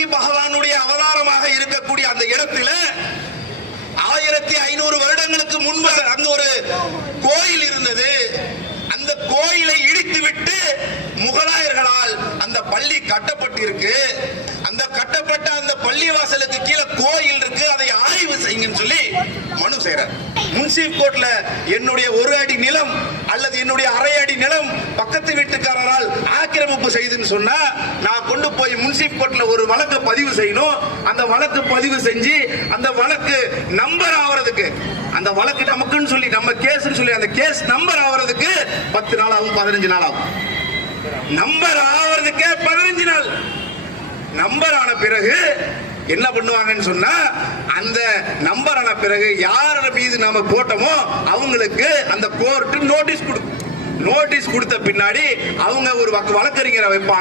கல்கி பகவானுடைய அவதாரமாக இருக்கக்கூடிய அந்த இடத்துல 1500 வருடங்களுக்கு முன்பு அங்க ஒரு கோயில் இருந்தது. அந்த கோயிலை இடித்துவிட்டு முகலாயர்களால் அந்த பள்ளி கட்டப்பட்டிருக்கு. அந்த கட்டப்பட்ட அந்த பள்ளி வாசலுக்கு கீழே கோயில் இருக்கு, அதை ஆய்வு செய்யுங்கன்னு சொல்லி மனு செய்யறார். முன்சிப் கோர்ட்ல என்னுடைய 1 அடி நிலம் அல்லது என்னுடைய அரை அடி நிலம் பக்கத்து வீட்டுக்காரரால் ஆக்கிரமிப்பு செய்துன்னு சொன்னா நான் கொண்டு போய் முன்சிப் கோர்ட்ல ஒரு வழக்கு பதிவு செய்யணும். அந்த வழக்கு பதிவு செஞ்சு அந்த வழக்கு நம்பர் ஆவறதுக்கு, அந்த வழக்கு நமக்குன்னு சொல்லி நம்ம கேஸ்னு சொல்லி அந்த கேஸ் நம்பர் ஆவறதுக்கு 10 நாள் ஆகும், 15 நாள் ஆகும். நம்பர் ஆவறதுக்கே 15 நாள். நம்பர் ஆன பிறகு என்ன பண்ணுவாங்கன்னு சொன்னா, அந்த நம்பர் ஆன பிறகு யார் மீது நாம போட்டோமோ அவங்களுக்கு அந்த கோர்ட் நோட்டீஸ் கொடுக்கும். நோட்டீஸ் கொடுத்த பின்னாடி அவங்க ஒரு வழக்கறிஞரை வைப்பாங்க.